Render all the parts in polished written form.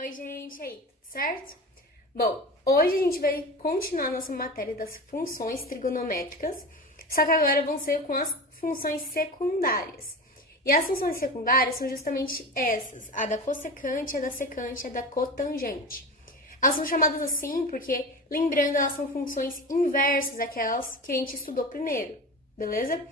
Oi, gente, e aí, tudo certo? Bom, hoje a gente vai continuar nossa matéria das funções trigonométricas, só que agora vão ser com as funções secundárias. E as funções secundárias são justamente essas, a da cossecante, a da secante e a da cotangente. Elas são chamadas assim porque, lembrando, elas são funções inversas daquelas que a gente estudou primeiro, beleza?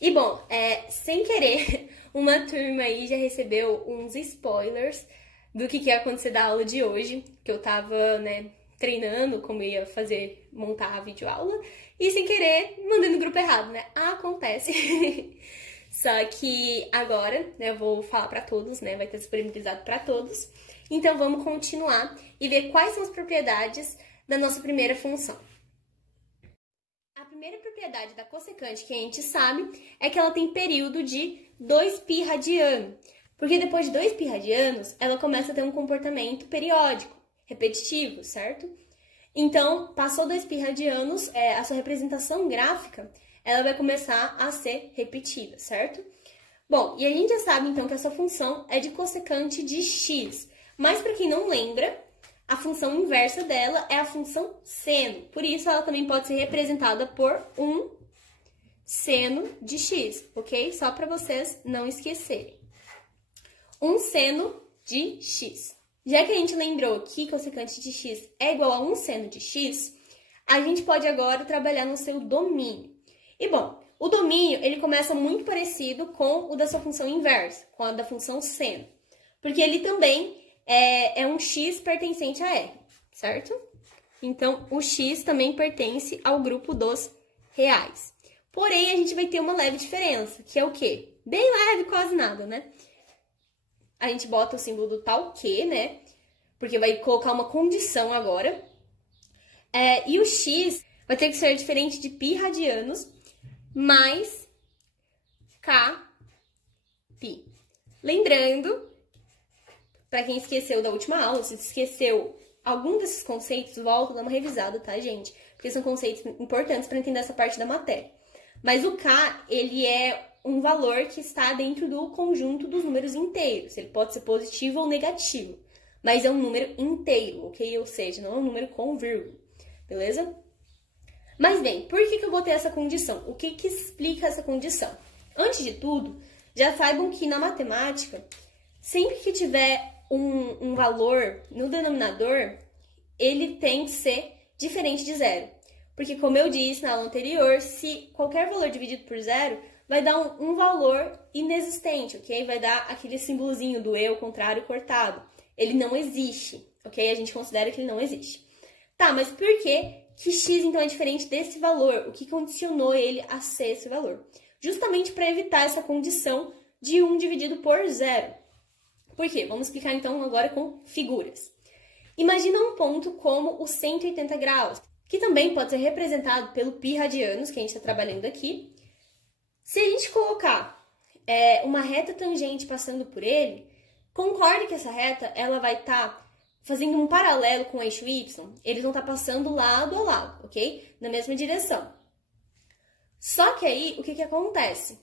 E bom, sem querer, uma turma aí já recebeu uns spoilers do que ia acontecer da aula de hoje, que eu tava, treinando como ia fazer, montar a videoaula, e sem querer, mandei no grupo errado, né? Acontece. Só que agora, eu vou falar pra todos, vai ter disponibilizado pra todos. Então vamos continuar e ver quais são as propriedades da nossa primeira função. A primeira propriedade da cossecante que a gente sabe é que ela tem período de 2π radiano. Porque depois de 2π radianos, ela começa a ter um comportamento periódico, repetitivo, certo? Então, passou 2π radianos, a sua representação gráfica, ela vai começar a ser repetida, certo? Bom, e a gente já sabe, então, que essa função é de cossecante de x. Mas, para quem não lembra, a função inversa dela é a função seno. Por isso, ela também pode ser representada por um seno de x, ok? Só para vocês não esquecerem. Um seno de x. Já que a gente lembrou que cossecante de x é igual a um seno de x, a gente pode agora trabalhar no seu domínio. E bom, o domínio ele começa muito parecido com o da sua função inversa, com a da função seno. Porque ele também é um x pertencente a R, certo? Então, o x também pertence ao grupo dos reais. Porém, a gente vai ter uma leve diferença, que é o quê? Bem leve, quase nada, né? A gente bota o símbolo do tal que, porque vai colocar uma condição agora. E o x vai ter que ser diferente de π radianos mais kπ. Lembrando, para quem esqueceu da última aula, se esqueceu algum desses conceitos, volta, dá uma revisada, tá, gente? Porque são conceitos importantes para entender essa parte da matéria. Mas o k, ele é um valor que está dentro do conjunto dos números inteiros. Ele pode ser positivo ou negativo, mas é um número inteiro, ok? Ou seja, não é um número com vírgula, beleza? Mas bem, por que eu botei essa condição? O que explica essa condição? Antes de tudo, já saibam que na matemática, sempre que tiver um valor no denominador, ele tem que ser diferente de zero. Porque, como eu disse na aula anterior, se qualquer valor dividido por zero, vai dar um valor inexistente, ok? Vai dar aquele símbolozinho do eu contrário cortado. Ele não existe, ok? A gente considera que ele não existe. Tá, mas por que x então é diferente desse valor? O que condicionou ele a ser esse valor? Justamente para evitar essa condição de 1 dividido por zero. Por quê? Vamos explicar então agora com figuras. Imagina um ponto como o 180 graus, que também pode ser representado pelo π radianos, que a gente está trabalhando aqui. Se a gente colocar uma reta tangente passando por ele, concorde que essa reta ela vai estar fazendo um paralelo com o eixo y, eles vão estar passando lado a lado, ok? Na mesma direção. Só que aí, o que acontece?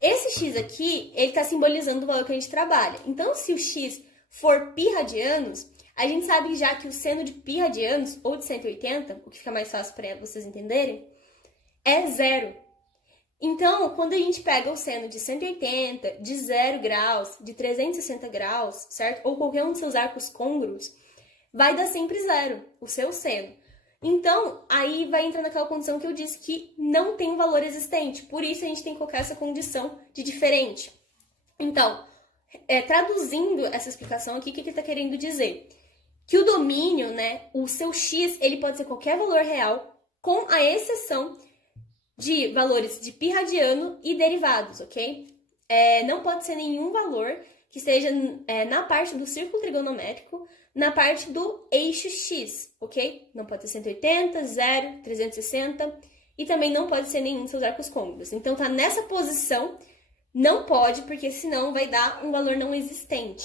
Esse x aqui, ele está simbolizando o valor que a gente trabalha. Então, se o x for π radianos, a gente sabe já que o seno de π radianos, ou de 180, o que fica mais fácil para vocês entenderem, é zero. Então, quando a gente pega o seno de 180, de 0 graus, de 360 graus, certo? Ou qualquer um dos seus arcos côngruos, vai dar sempre zero, o seu seno. Então, aí vai entrar naquela condição que eu disse que não tem valor existente. Por isso, a gente tem que colocar essa condição de diferente. Então, traduzindo essa explicação aqui, o que ele está querendo dizer? Que o domínio, o seu x, ele pode ser qualquer valor real, com a exceção de valores de π radiano e derivados, ok? Não pode ser nenhum valor que esteja na parte do círculo trigonométrico, na parte do eixo x, ok? Não pode ser 180, 0, 360 e também não pode ser nenhum dos seus arcos côngruos. Então, tá nessa posição, não pode, porque senão vai dar um valor não existente.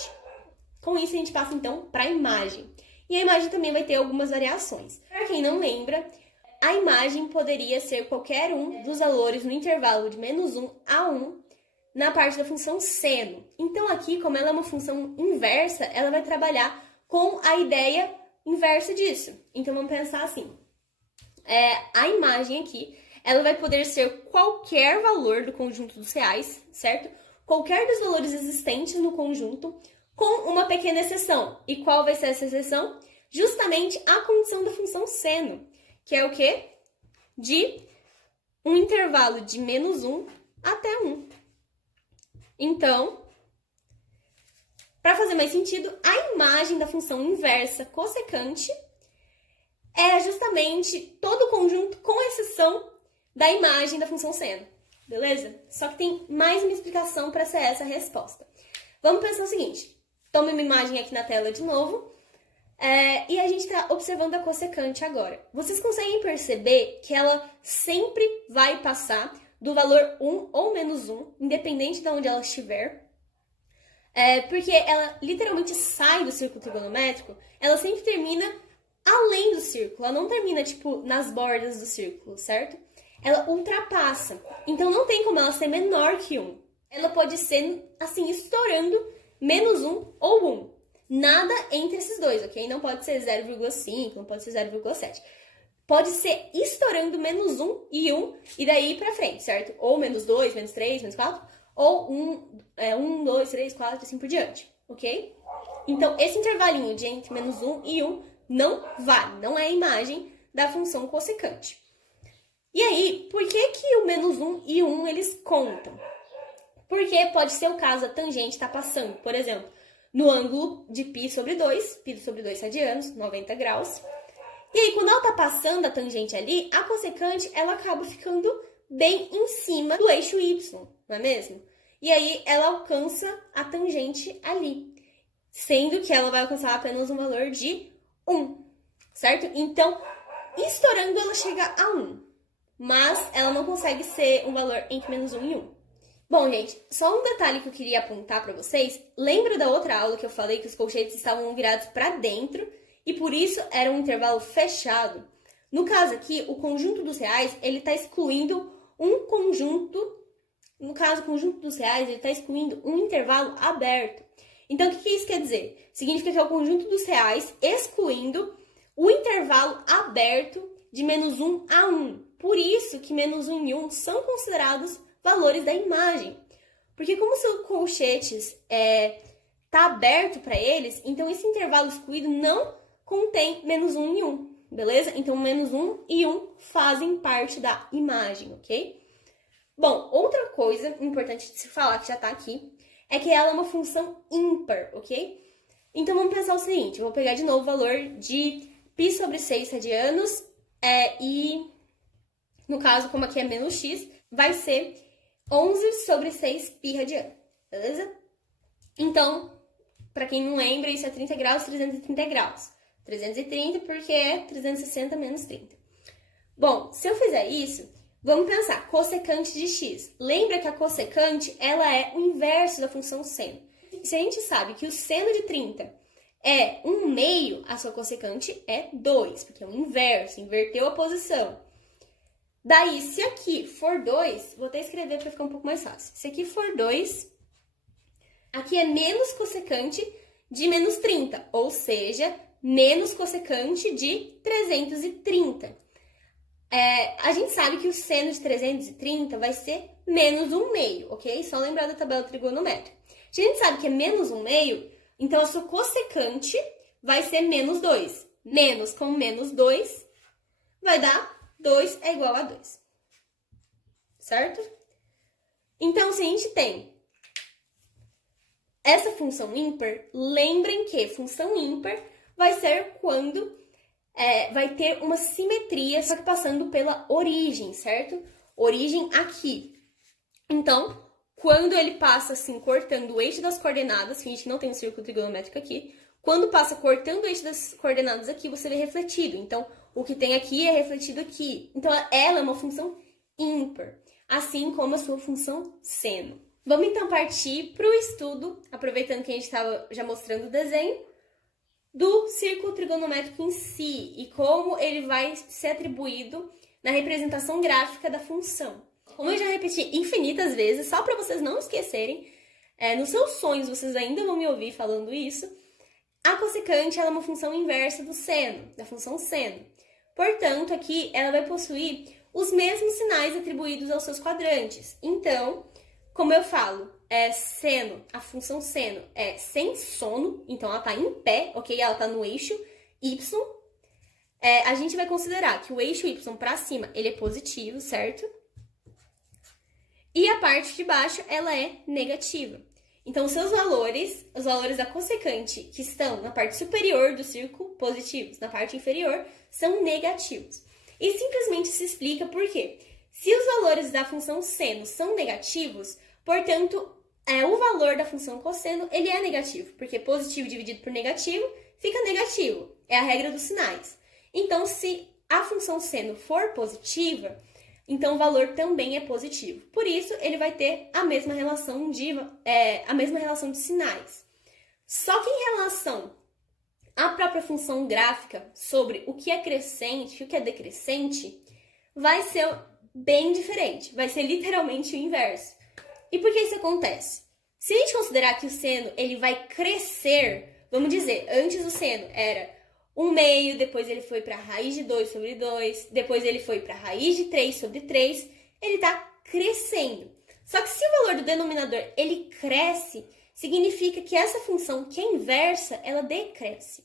Com isso, a gente passa, então, para a imagem. E a imagem também vai ter algumas variações. Para quem não lembra, a imagem poderia ser qualquer um dos valores no intervalo de -1 a 1 na parte da função seno. Então, aqui, como ela é uma função inversa, ela vai trabalhar com a ideia inversa disso. Então, vamos pensar assim. A imagem aqui, ela vai poder ser qualquer valor do conjunto dos reais, certo? Qualquer dos valores existentes no conjunto, com uma pequena exceção. E qual vai ser essa exceção? Justamente a condição da função seno, que é o quê? De um intervalo de -1 até 1. Então, para fazer mais sentido, a imagem da função inversa cossecante é justamente todo o conjunto, com exceção da imagem da função seno, beleza? Só que tem mais uma explicação para ser essa a resposta. Vamos pensar o seguinte, toma uma imagem aqui na tela de novo, e a gente está observando a cossecante agora. Vocês conseguem perceber que ela sempre vai passar do valor 1 ou -1, independente de onde ela estiver, porque ela literalmente sai do círculo trigonométrico, ela sempre termina além do círculo, ela não termina, tipo, nas bordas do círculo, certo? Ela ultrapassa, então não tem como ela ser menor que 1. Ela pode ser, assim, estourando -1 ou 1. Nada entre esses dois, ok? Não pode ser 0,5, não pode ser 0,7. Pode ser estourando -1 e 1 e daí pra frente, certo? Ou -2, -3, -4, ou 1, 2, 3, 4, assim por diante, ok? Então, esse intervalinho de entre -1 e 1 não vale, não é a imagem da função cossecante. E aí, por que que o -1 e 1 eles contam? Porque pode ser o caso da tangente estar passando, por exemplo, no ângulo de π sobre 2 radianos, 90 graus. E aí, quando ela está passando a tangente ali, a cossecante, ela acaba ficando bem em cima do eixo y, não é mesmo? E aí, ela alcança a tangente ali, sendo que ela vai alcançar apenas um valor de 1, certo? Então, estourando, ela chega a 1, mas ela não consegue ser um valor entre -1 e 1. Bom, gente, só um detalhe que eu queria apontar para vocês. Lembra da outra aula que eu falei que os colchetes estavam virados para dentro e por isso era um intervalo fechado? No caso aqui, o conjunto dos reais, ele está excluindo um conjunto, no caso, o conjunto dos reais, ele está excluindo um intervalo aberto. Então, o que isso quer dizer? Significa que é o conjunto dos reais excluindo o intervalo aberto de -1 a 1. Por isso que -1 e 1 são considerados valores da imagem. Porque como seus colchetes tá aberto para eles, então esse intervalo excluído não contém -1 e 1, beleza? Então, -1 e 1 fazem parte da imagem, ok? Bom, outra coisa importante de se falar, que já tá aqui, é que ela é uma função ímpar, ok? Então, vamos pensar o seguinte, eu vou pegar de novo o valor de π sobre 6 radianos, e, no caso, como aqui é -x, vai ser 11 sobre 6 π radiano, beleza? Então, para quem não lembra, isso é 30 graus, 330 graus. 330 porque é 360 menos 30. Bom, se eu fizer isso, vamos pensar, cossecante de x. Lembra que a cossecante, ela é o inverso da função seno. Se a gente sabe que o seno de 30 é 1/2, a sua cossecante é 2, porque é o inverso, inverteu a posição. Daí, se aqui for 2, vou até escrever para ficar um pouco mais fácil. Se aqui for 2, aqui é menos cossecante de -30, ou seja, menos cossecante de 330. A gente sabe que o seno de 330 vai ser -1/2, ok? Só lembrar da tabela trigonométrica. Se a gente sabe que é -1/2, então a sua cossecante vai ser -2. Menos com -2 vai dar 2 é igual a 2. Certo? Então, se a gente tem essa função ímpar, lembrem que função ímpar vai ser quando vai ter uma simetria, só que passando pela origem, certo? Origem aqui. Então, quando ele passa assim, cortando o eixo das coordenadas, que a gente não tem um círculo trigonométrico aqui, quando passa cortando o eixo das coordenadas aqui, você vê refletido. Então, o que tem aqui é refletido aqui. Então, ela é uma função ímpar, assim como a sua função seno. Vamos então partir para o estudo, aproveitando que a gente estava já mostrando o desenho, do círculo trigonométrico em si e como ele vai ser atribuído na representação gráfica da função. Como eu já repeti infinitas vezes, só para vocês não esquecerem, nos seus sonhos vocês ainda vão me ouvir falando isso, A cossecante ela é uma função inversa do seno, da função seno. Portanto, aqui ela vai possuir os mesmos sinais atribuídos aos seus quadrantes. Então, como eu falo, seno, a função seno é sem sono, então ela está em pé, ok? Ela está no eixo Y. A gente vai considerar que o eixo Y para cima, ele é positivo, certo? E a parte de baixo, ela é negativa. Então, os valores da cossecante que estão na parte superior do círculo, positivos, na parte inferior, são negativos. E simplesmente se explica por quê. Se os valores da função seno são negativos, portanto, o valor da função cosseno, ele é negativo, porque positivo dividido por negativo fica negativo. É a regra dos sinais. Então, se a função seno for positiva, então o valor também é positivo. Por isso, ele vai ter a mesma relação de sinais. Só que em relação à própria função gráfica, sobre o que é crescente e o que é decrescente, vai ser bem diferente. Vai ser literalmente o inverso. E por que isso acontece? Se a gente considerar que o seno ele vai crescer, vamos dizer, antes o seno era 1/2, depois ele foi para a raiz de 2 sobre 2, depois ele foi para a raiz de 3 sobre 3, ele está crescendo. Só que se o valor do denominador ele cresce, significa que essa função que é inversa, ela decresce.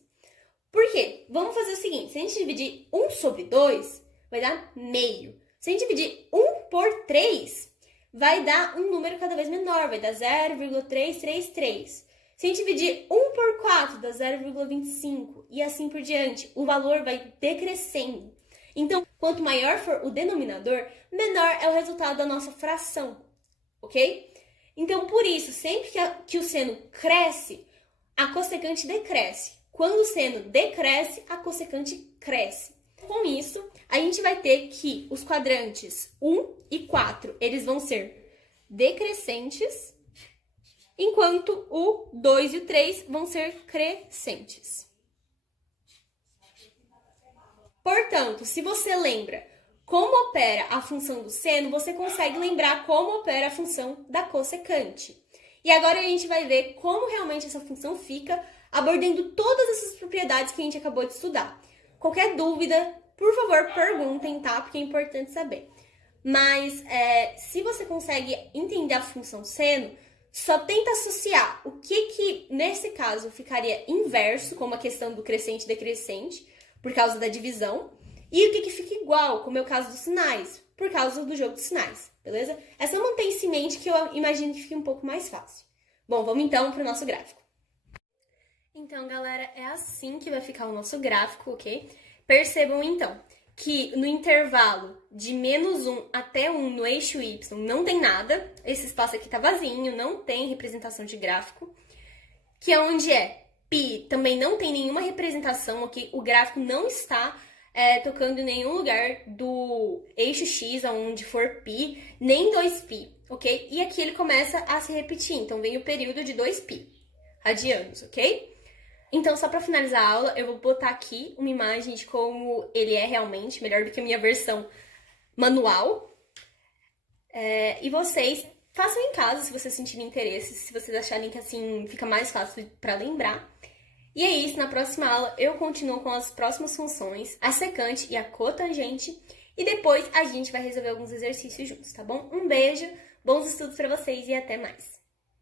Por quê? Vamos fazer o seguinte, se a gente dividir 1 sobre 2, vai dar meio. Se a gente dividir 1 por 3, vai dar um número cada vez menor, vai dar 0,333. Se a gente dividir 1 por 4, dá 0,25 e assim por diante. O valor vai decrescendo. Então, quanto maior for o denominador, menor é o resultado da nossa fração, ok? Então, por isso, sempre que o seno cresce, a cossecante decresce. Quando o seno decresce, a cossecante cresce. Com isso, a gente vai ter que os quadrantes 1 e 4, eles vão ser decrescentes, enquanto o 2 e o 3 vão ser crescentes. Portanto, se você lembra como opera a função do seno, você consegue lembrar como opera a função da cossecante. E agora a gente vai ver como realmente essa função fica, abordando todas essas propriedades que a gente acabou de estudar. Qualquer dúvida, por favor, perguntem, tá? Porque é importante saber. Mas, se você consegue entender a função seno, só tenta associar o que nesse caso ficaria inverso, como a questão do crescente e decrescente, por causa da divisão, e o que fica igual, como é o caso dos sinais, por causa do jogo de sinais, beleza? É só manter isso em mente que eu imagino que fique um pouco mais fácil. Bom, vamos então para o nosso gráfico. Então, galera, é assim que vai ficar o nosso gráfico, ok? Percebam, então, que no intervalo de -1 até 1 no eixo Y não tem nada, esse espaço aqui tá vazio, não tem representação de gráfico, que é onde π também não tem nenhuma representação, ok? O gráfico não está tocando em nenhum lugar do eixo X, onde for π, nem 2π, ok? E aqui ele começa a se repetir, então vem o período de 2π radianos, ok? Então, só para finalizar a aula, eu vou botar aqui uma imagem de como ele é realmente, melhor do que a minha versão manual. E vocês façam em casa, se vocês sentirem interesse, se vocês acharem que assim fica mais fácil para lembrar. E é isso, na próxima aula eu continuo com as próximas funções, a secante e a cotangente, e depois a gente vai resolver alguns exercícios juntos, tá bom? Um beijo, bons estudos para vocês e até mais!